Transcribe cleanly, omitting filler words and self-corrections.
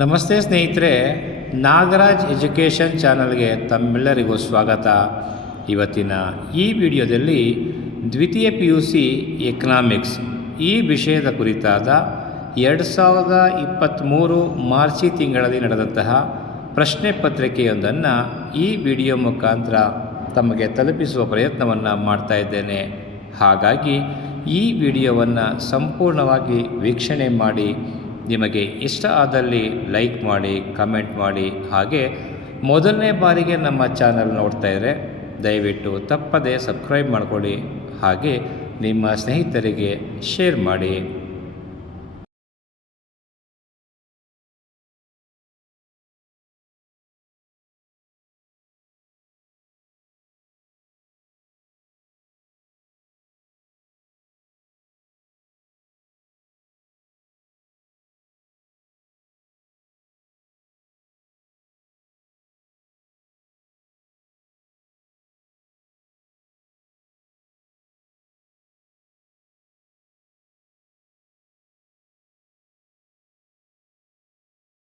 ನಮಸ್ತೆ ಸ್ನೇಹಿತರೆ, ನಾಗರಾಜ್ ಎಜುಕೇಷನ್ ಚಾನಲ್ಗೆ ತಮ್ಮೆಲ್ಲರಿಗೂ ಸ್ವಾಗತ. ಇವತ್ತಿನ ಈ ವಿಡಿಯೋದಲ್ಲಿ ದ್ವಿತೀಯ PUC ಎಕನಾಮಿಕ್ಸ್ ಈ ವಿಷಯದ ಕುರಿತಾದ 2023 ಮಾರ್ಚ್ ತಿಂಗಳಲ್ಲಿ ನಡೆದಂತಹ ಪ್ರಶ್ನೆ ಪತ್ರಿಕೆಯೊಂದನ್ನು ಈ ವಿಡಿಯೋ ಮುಖಾಂತರ ತಮಗೆ ತಲುಪಿಸುವ ಪ್ರಯತ್ನವನ್ನು ಮಾಡ್ತಾ ಇದ್ದೇನೆ. ಹಾಗಾಗಿ ಈ ವಿಡಿಯೋವನ್ನು ಸಂಪೂರ್ಣವಾಗಿ ವೀಕ್ಷಣೆ ಮಾಡಿ, ನಿಮಗೆ ಇಷ್ಟ ಆದಲ್ಲಿ ಲೈಕ್ ಮಾಡಿ, ಕಮೆಂಟ್ ಮಾಡಿ. ಹಾಗೆ ಮೊದಲನೇ ಬಾರಿಗೆ ನಮ್ಮ ಚಾನಲ್ ನೋಡ್ತಾ ಇದ್ದರೆ ದಯವಿಟ್ಟು ತಪ್ಪದೇ ಸಬ್ಸ್ಕ್ರೈಬ್ ಮಾಡಿಕೊಳ್ಳಿ. ಹಾಗೆ ನಿಮ್ಮ ಸ್ನೇಹಿತರಿಗೆ ಶೇರ್ ಮಾಡಿ.